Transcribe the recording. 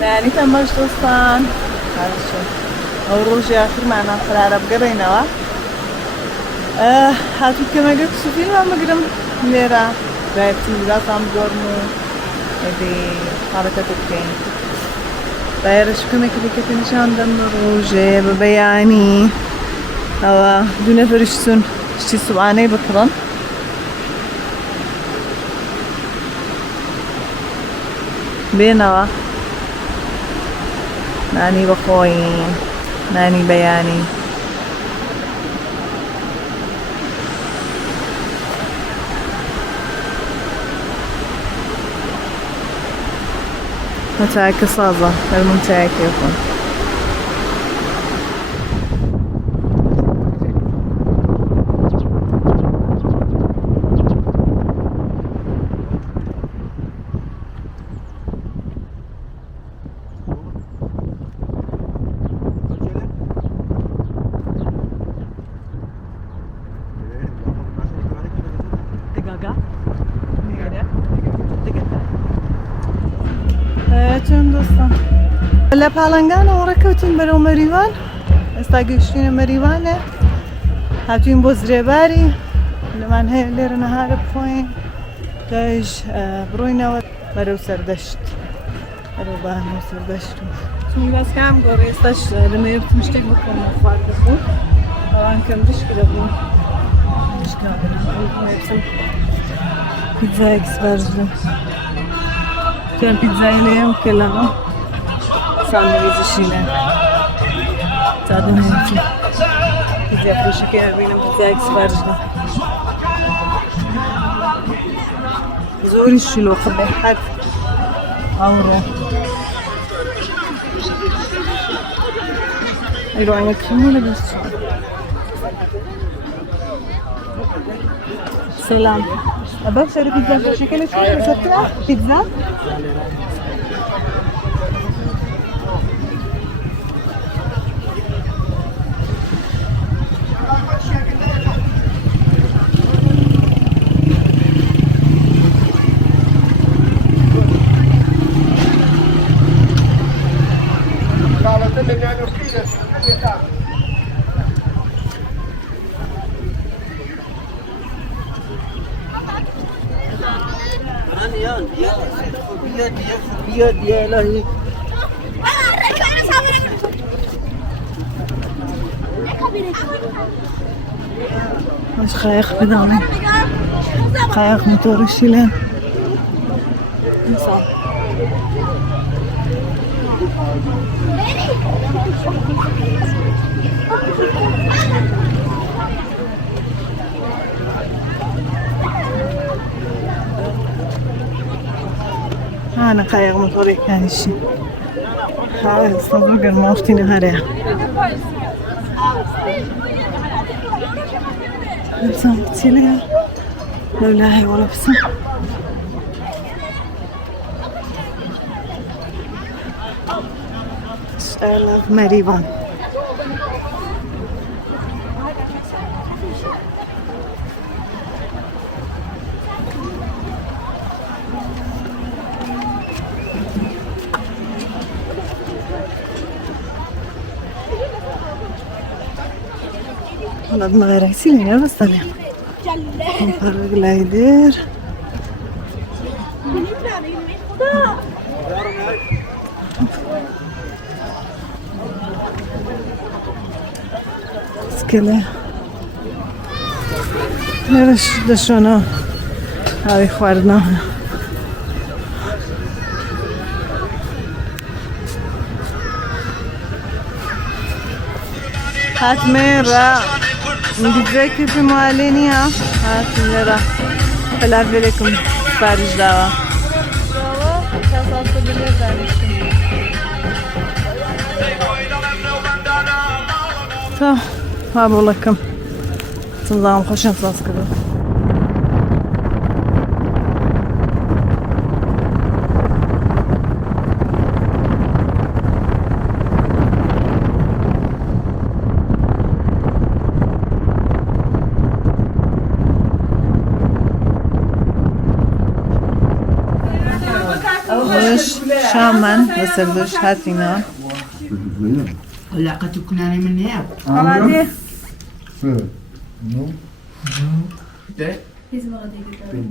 يعني تماش دوستان هذا شو أو روجي آخر معنا في العرب قرينا هاتو كما قلت شوفين ما مقدم ليرا بايبتي لا تام قرمو هذه حركة الكين بايرش كما كده نشان دم روجي ببياني أو دون فرشتون اشتي سبعاني بكرا بينوا ناني بخوين ناني بياني متاعك صازة الممتعك يكون چون دوستان لپالنگان ورکوتیم برو مریوان استاگشتین مریوانه هاتویم بزره باری لمن هی لیر نهار بخوین داش بروینه برو سردشت برو بانو سردشتو چون بس کم گوری استاش لمه مشتق بکنم خواهد بخور اوان کم دش کده بیم مشکل بینم پیتزا اکس برزدم كان بيتزايلية وكلها ساندويتشينة تعدون هنتي بيتزا فروشي كده بينا بيتزا اكس برزدم زوري الشلوخ بحد أورا أيوة عينك خمولة بس سلام أبغى شري بيتزا شكلها شو شكلها بيتزا يا لهي مش خايخ بدامي خايخ موتور الشيلان أنا خايف من طريق كان الشيء هاي صدق الموفتين هريا بسم تسيلها لا إله ولا بسم مريبان والله ما غير عسيلين بس طلع نفرق لا يدير سكلة نرش دشونا هاي خواردناها هات ميرا نجيك في معلنيها هات ميرا فلافل لكم سفارش داوا تا ها بقول لكم تنظام خوش نصاص كده وش شامان وسلوش هاتينا العلاقة تكون أنا من هنا. هذه ده Bizim orada gidelim.